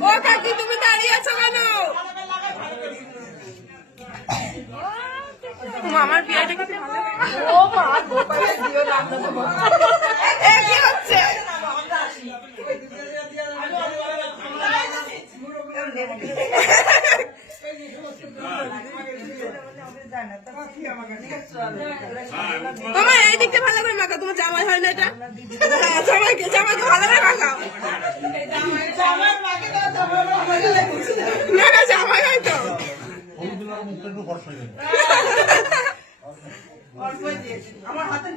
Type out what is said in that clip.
ও কাকি তুমি দাঁড়িয়ে আছো কেন? মামার বিয়েটা কি ও মা গোপালের দিও না এ কি হচ্ছে? মামা এই দিকটা ভালো করে মাখা, তোমার জামাই হয় না এটা? জামাইকে ভালো করে মাখাও। না না জামাই হয় তো। আমার হাতে